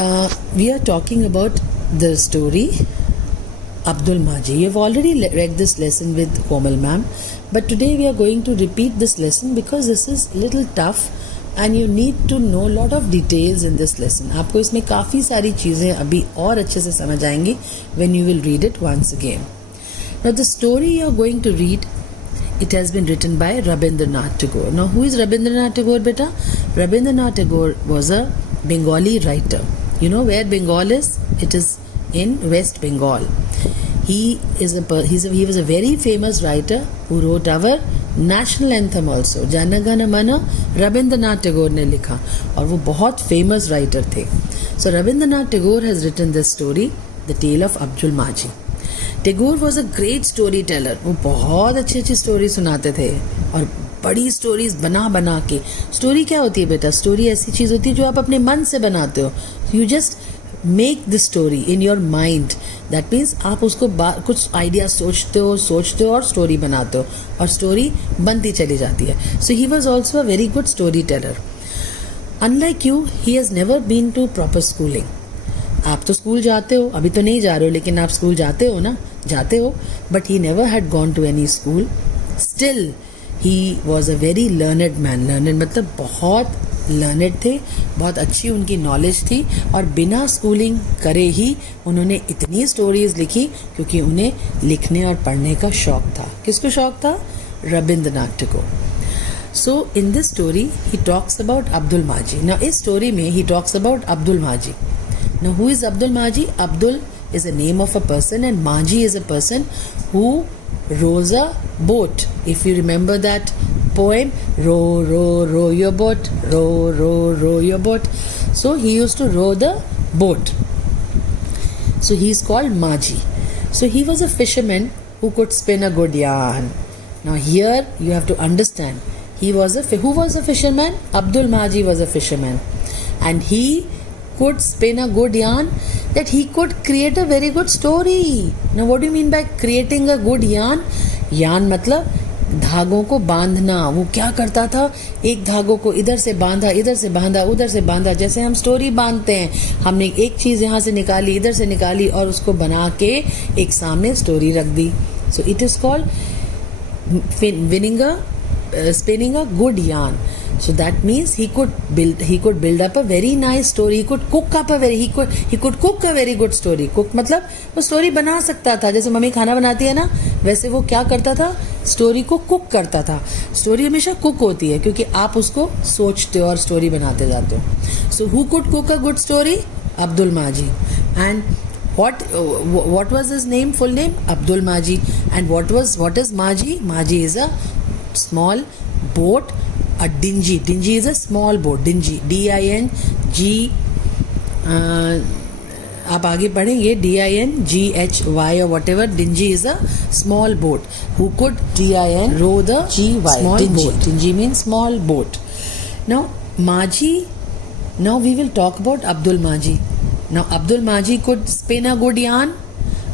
We are talking about the story Abdul Maji. You have already read this lesson with Komal ma'am, but today we are going to repeat this lesson because this is little tough and you need to know lot of details in this lesson. आपको इसमें काफ़ी सारी चीज़ें अभी और अच्छे से समझ आएंगी when you will read it once again. Now the story you are going to read, it has been written by Rabindranath Tagore. Now who is Rabindranath Tagore, beta? Rabindranath Tagore was a Bengali writer. You know where Bengal is? It is in West Bengal. He was a very famous writer who wrote our national anthem also. Jana Gana Mana Rabindranath Tagore ने लिखा और वो बहुत famous writer थे. So Rabindranath Tagore has written this story, The Tale of Abdul Maji. Tagore was a great storyteller. वो बहुत अच्छी story सुनाते थे और बड़ी स्टोरीज बना बना के. स्टोरी क्या होती है बेटा? स्टोरी ऐसी चीज़ होती है जो आप अपने मन से बनाते हो. You just make the story in your mind. That means आप उसको कुछ आइडिया सोचते हो और स्टोरी बनाते हो और स्टोरी बनती चली जाती है. So he was also a very good story teller. Unlike you, he has never been to proper schooling. आप तो स्कूल जाते हो, अभी तो नहीं जा रहे हो, लेकिन आप स्कूल जाते हो ना, जाते हो. But he never had gone to any school. Still he was a very learned man. Learned मतलब बहुत लर्नड थे, बहुत अच्छी उनकी नॉलेज थी और बिना स्कूलिंग करे ही उन्होंने इतनी स्टोरीज लिखी क्योंकि उन्हें लिखने और पढ़ने का शौक था. किसको शौक था? Rabindranath Tagore. So in this story he talks about Abdul Maji. Now इस story में he talks about Abdul Maji. Now who is Abdul Maji? Abdul is a name of a person and Maji is a person who rows a boat. If you remember that poem, row, row, row your boat, row, row, row your boat. So he used to row the boat. So he is called Maji. So he was a fisherman who could spin a good yarn. Now here you have to understand. Who was a fisherman? Abdul Maji was a fisherman. And he could spin a good yarn, that he could create a very good story. Now what do you mean by creating a good yarn? Yarn मतलब धागों को बांधना. वो क्या करता था? एक धागों को इधर से बांधा, उधर से बांधा. जैसे हम स्टोरी बांधते हैं, हमने एक चीज़ यहाँ से निकाली, इधर से निकाली और उसको बना के एक सामने स्टोरी रख दी. So it is called spinning a good yarn. So that means he could build up a very nice story. He could cook a very good story. Cook मतलब वो स्टोरी बना सकता था. जैसे मम्मी खाना बनाती है ना, वैसे वो क्या करता था? स्टोरी को कुक करता था. स्टोरी हमेशा कुक होती है क्योंकि आप उसको सोचते हो और स्टोरी बनाते जाते हो. So who could cook a good story? Abdul Maji. And what was his name? Full name? Abdul Maji. And what is Maji? Maji is a small boat. A dinghy is a small boat. Dinghy, D-I-N-G. आप आगे पढ़ेंगे D-I-N-G-H-Y or whatever. Dinghy is a small boat. Who could row the small boat? Dinghy means small boat. Now Maji. Now we will talk about Abdul Maji. Now Abdul Maji could spin a good yarn.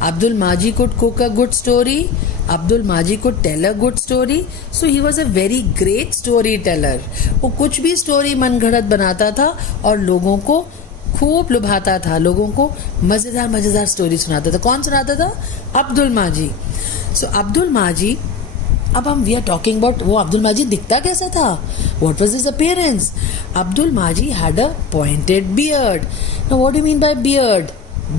Abdul Maji could cook a good story. Abdul Maji could tell a good story. So he was a very great storyteller. वो कुछ भी story मनगढ़ंत बनाता था और लोगों को खूब लुभाता था, लोगों को मज़ेदार स्टोरी सुनाता था. कौन सुनाता था? अब्दुल माजी. सो अब्दुल माजी, अब हम वी आर टॉकिंग अबाउट वो अब्दुल माजी दिखता कैसा था? What was his appearance? Abdul Maji had a pointed beard. Now what do you mean by beard?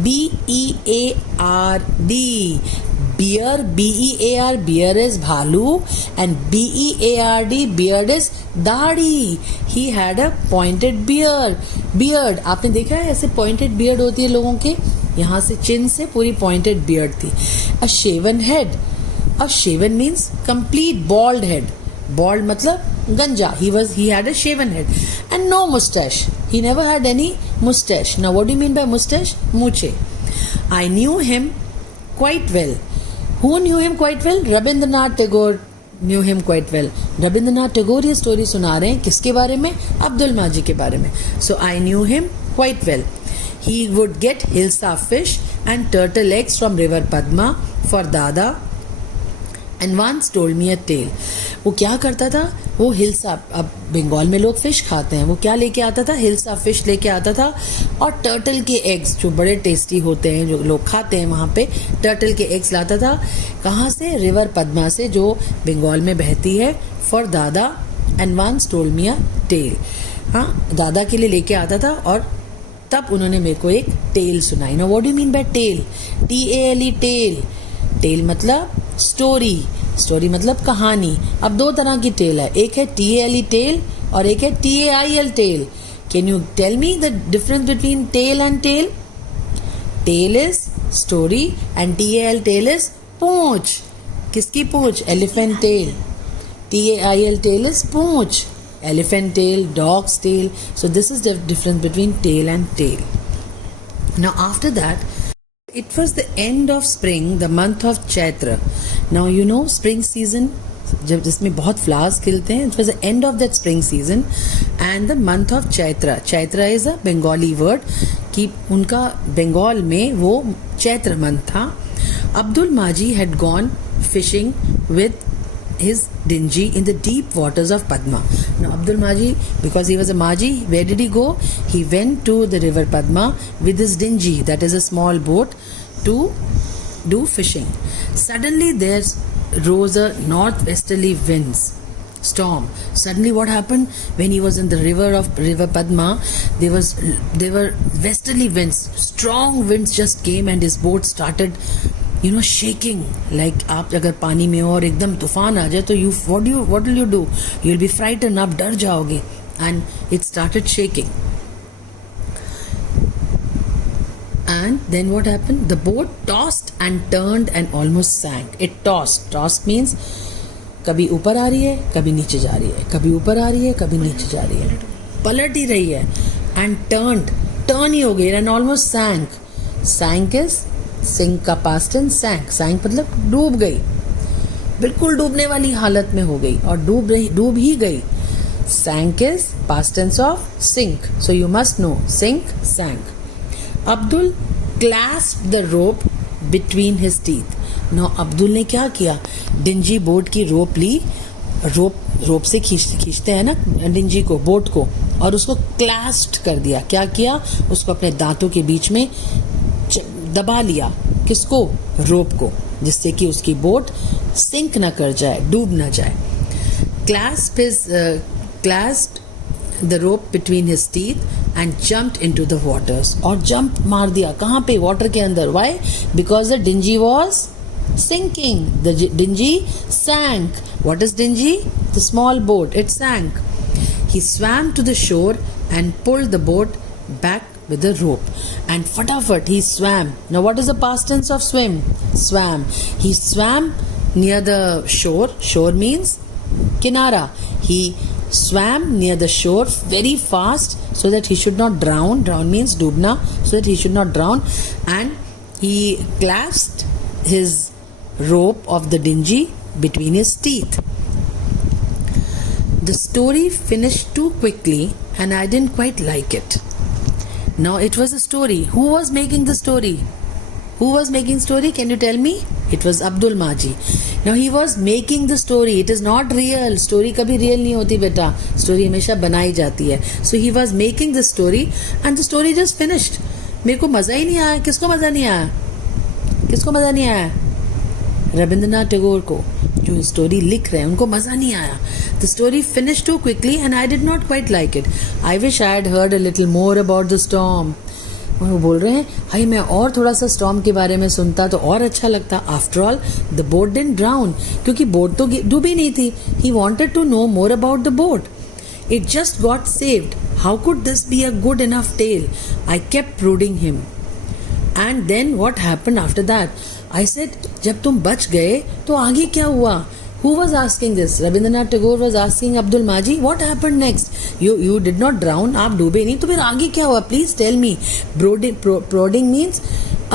B-E-A-R-D. Bear, B-E-A-R, bear is bhalu and B-E-A-R-D, beard is दाढ़ी. He had a pointed beard. आपने देखा है ऐसे pointed beard होती है लोगों के, यहाँ से चिन से पूरी pointed beard थी. A shaven head. A shaven means complete bald head. Bald मतलब गंजा. He had a shaven head and no mustache. He never had any mustache. Now what do you mean by mustache? मूछे. I knew him quite well. Who knew him quite well? Rabindranath Tagore knew him quite well. Rabindranath Tagore ये story सुना रहे हैं किसके बारे में? अब्दुल माजी के बारे में. So I knew him quite well. He would get hilsa fish and turtle eggs from river Padma for Dada and once told me a tale. वो क्या करता था? वो हिल्सा, अब बंगाल में लोग फिश खाते हैं, वो क्या लेके आता था, हिल्सा फिश लेके आता था, और टर्टल के एग्स जो बड़े टेस्टी होते हैं, जो लोग खाते हैं वहाँ पे, टर्टल के एग्स लाता था। कहाँ से? रिवर पद्मा से, जो बंगाल में बहती है। For dada and once told me a tale. हाँ, दादा के लिए लेके आता था और तब उन्होंने मेरे को एक टेल सुनाई। ना what do you mean by tale? TALE, tale. Tale मतलब स्टोरी, स्टोरी मतलब कहानी। अब दो तरह की टेल है, एक है TALE टेल और एक है TAIL tail. Can you tell me the difference between tale and tail? Tale is story and TAL tail is पूंछ। किसकी पूंछ? Elephant tail. TAIL tail is पूंछ, elephant tail, dog's tail. So this is the difference between tail and tail. Now after that, it was the end of spring, the month of Chaitra. Now you know spring season, जब जिसमें बहुत flowers खिलते हैं, it was the end of that spring season and the month of Chaitra. Chaitra is a Bengali word कि उनका बंगाल में वो Chaitra month था. Abdul Maji had gone fishing with his dinghy in the deep waters of Padma. Now Abdul Maji, because he was a Maji, where did he go? He went to the river Padma with his dinghy, that is a small boat, to do fishing. Suddenly there rose a northwesterly winds storm. Suddenly what happened? When he was in the river Padma, there were westerly winds, strong winds just came and his boat started shaking. Like आप अगर पानी में हो और एकदम तूफान आ जाए तो what will you do? You'll be frightened, आप डर जाओगे. And it started shaking. And then what happened? The boat tossed and turned and almost sank. It tossed. Tossed means कभी ऊपर आ रही है, कभी नीचे जा रही है, कभी ऊपर आ रही है, कभी नीचे जा रही है, पलट ही रही है. And turn ही हो गई. And almost sank. Sank is sink का पास्ट टेंस. सैंक मतलब डूब गई, बिल्कुल डूबने वाली हालत में हो गई और डूब ही गई. Sank is past tense of sink, so you must know sink, sank. Abdul clasped the rope between his teeth. No Abdul ने क्या किया? डिंजी बोट की रोप ली, रोप से खींचते हैं ना डिंजी को, बोट को, और उसको क्लैस्प्ड कर दिया. क्या किया? उसको अपने दांतों के बीच में दबा लिया. किसको? रोप को, जिससे कि उसकी बोट सिंक न कर जाए, डूब न जाए. clasped the rope between his teeth and jumped into the waters. और जंप मार दिया. कहाँ पे? वाटर के अंदर. Why? Because the dinghy was sinking. The dinghy sank. What is dinghy? The small boat. It sank. He swam to the shore and pulled the boat back with a rope. And fatafat he swam. Now what is the past tense of swim? Swam. He swam near the shore. Shore means kinara. He swam near the shore very fast so that he should not drown. Drown means dubna, so that he should not drown. And he clasped his rope of the dinghy between his teeth. The story finished too quickly and I didn't quite like it. Now it was a story. Who was making the story? Who was making story? Can you tell me? It was Abdul Maji. Now he was making the story. It is not real. Story कभी real नहीं होती बेटा. Story हमेशा बनाई जाती है. So he was making the story and the story just finished. मेरे को मजा ही नहीं आया. किसको मजा नहीं आया? किसको मजा नहीं आया? रविंद्रनाथ टैगोर को, जो स्टोरी लिख रहे हैं, उनको मजा नहीं आया. The story finish too quickly and I did not quite like it. I wish I had heard a little more about the storm. वो बोल रहे हैं, हाय मैं और थोड़ा सा स्टॉर्म के बारे में सुनता तो और अच्छा लगता. After all the boat didn't drown, क्योंकि बोट तो डूबी नहीं थी. He wanted to know more about the boat. It just got saved. How could this be a good enough tale? I kept prodding him. And then what happened after that? I said, जब तुम बच गए तो आगे क्या हुआ? Who was asking this? Rabindranath Tagore was asking Abdul Maji, what happened next? You did not drown, आप डूबे नहीं, तो फिर आगे क्या हुआ? Please tell me. Prodding means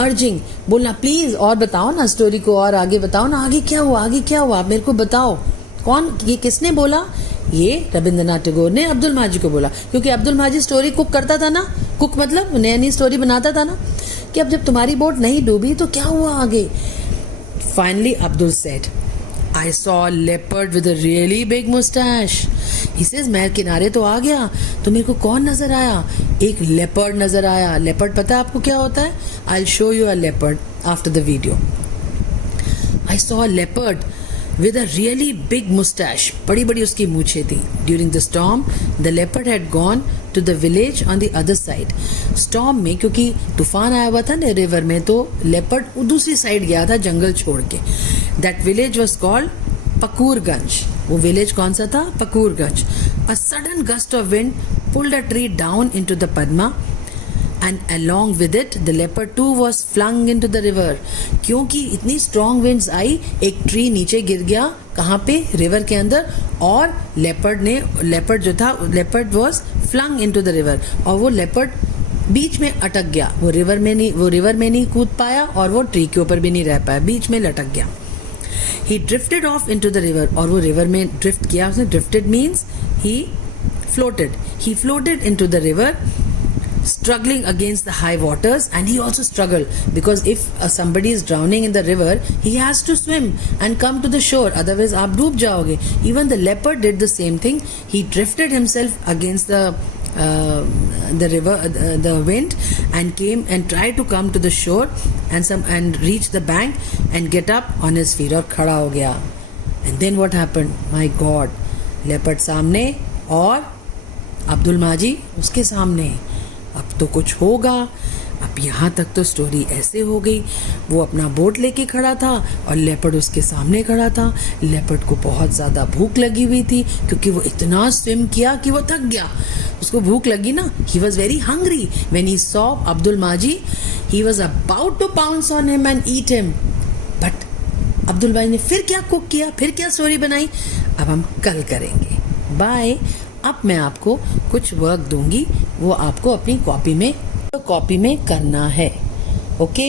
urging. बोलना प्लीज और बताओ ना, स्टोरी को और आगे बताओ ना, आगे क्या हुआ, आगे क्या हुआ, आप मेरे को बताओ. कौन, ये किसने बोला? ये रविंद्रनाथ टैगोर ने अब्दुल माजी को बोला, क्योंकि अब्दुल माजी स्टोरी कुक करता था ना. कुक मतलब नई नई स्टोरी बनाता था ना, कि अब जब तुम्हारी बोट नहीं डूबी तो क्या हुआ आगे. Finally Abdul said, I saw a leopard with a really big mustache. He says मैं किनारे तो आ गया, तो मेरे को कौन नजर आया? एक लेपर्ड नजर आया. लेपर्ड पता है आपको क्या होता है? I will show you a leopard after the video. I saw a leopard with a really big mustache. बड़ी बड़ी उसकी मूछें थी. During the storm, the leopard had gone to the village on the other side. Storm में क्योंकि तूफान आया हुआ था ना रिवर में, तो leopard दूसरी साइड गया था जंगल छोड़ के. That village was called पकूरगंज. वो विलेज कौन सा था? पकूरगंज. A sudden gust of wind pulled a tree down into the Padma. And along with it, the leopard too was flung into the river. क्योंकि इतनी strong winds आई, एक tree नीचे गिर गया. कहाँ पे? रिवर के अंदर. और लेपर्ड जो था, leopard was flung into the river. और वो लेपर्ड बीच में अटक गया. वो रिवर में नहीं कूद पाया और वो ट्री के ऊपर भी नहीं रह पाया, बीच में लटक गया. He drifted off into the river. और वो रिवर में ड्रिफ्ट किया उसने. Drifted means he floated. He floated into the river, struggling against the high waters, and he also struggled because if somebody is drowning in the river, he has to swim and come to the shore, otherwise aap डूब जाओगे. Even the leopard did the same thing. He drifted himself against the river, the wind, and came and tried to come to the shore and reach the bank and get up on his feet. और खड़ा हो गया. And then what happened? My God, leopard सामने और अब्दुल माजी उसके सामने. अब तो कुछ होगा. अब यहाँ तक तो स्टोरी ऐसे हो गई. वो अपना बोट लेके खड़ा था और लेपर्ड उसके सामने खड़ा था. लेपर्ड को बहुत ज़्यादा भूख लगी हुई थी क्योंकि वो इतना स्विम किया कि वो थक गया. उसको भूख लगी ना. He was very hungry when he saw Abdul Maji. He was about to pounce on him and eat him. But Abdul Maji ने फिर क्या कुक किया, फिर क्या स्टोरी बनाई, अब हम कल करेंगे. बाय. अब मैं आपको कुछ वर्क दूंगी, वो आपको अपनी कॉपी में करना है. ओके.